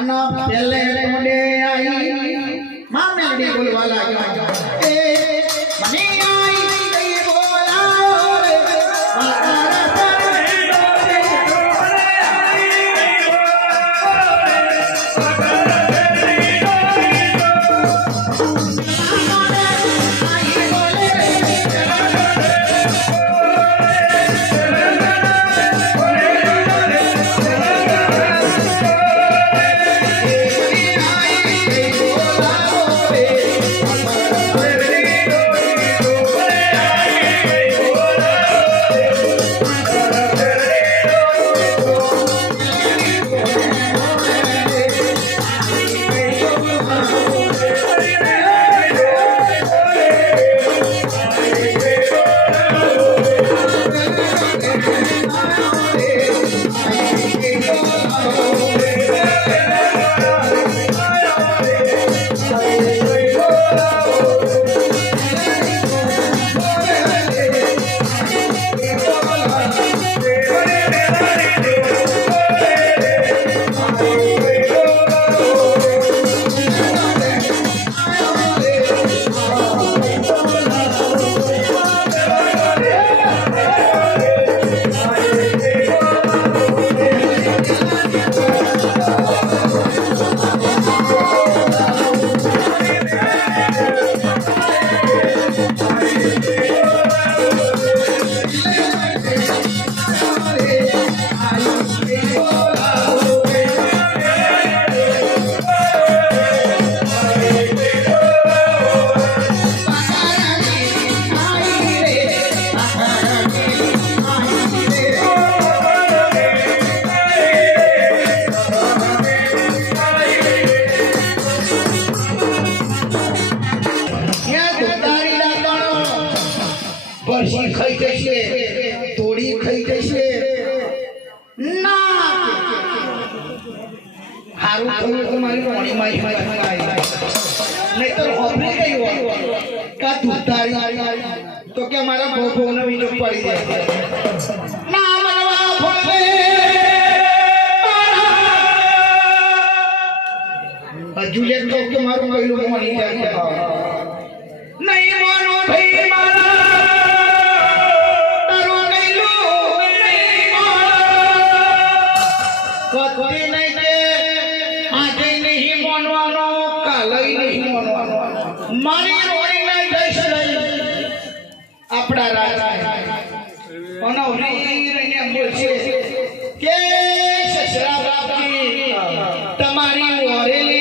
अना पहले टोडे आई मां मेलडी बोलवा लागी ए मने आई गई बोलाओ रे मातारा पहले टोडे आई गई बोलाओ रे मातारा पहले बरसी खाई जैसे तोड़ी खाई जैसे ना हारू थोड़ी तुम्हारी मोनी माई खाई नहीं तो ऑपरेट गई हो का दूधारी तो क्या हमारा भोगो ना भी जो पड़ी जाए ना मनवा भोले जूलियट को के मारो कोई लोग मोनी क्या नहीं मानो भाई मारा कति नहीं के आजे नहीं मनवानो कालई नहीं मनवानो मारी रोई नहीं जैसे अपना राजा ओनो नहीं रने बोलछे के ससरा बाप की तुम्हारी ओरेली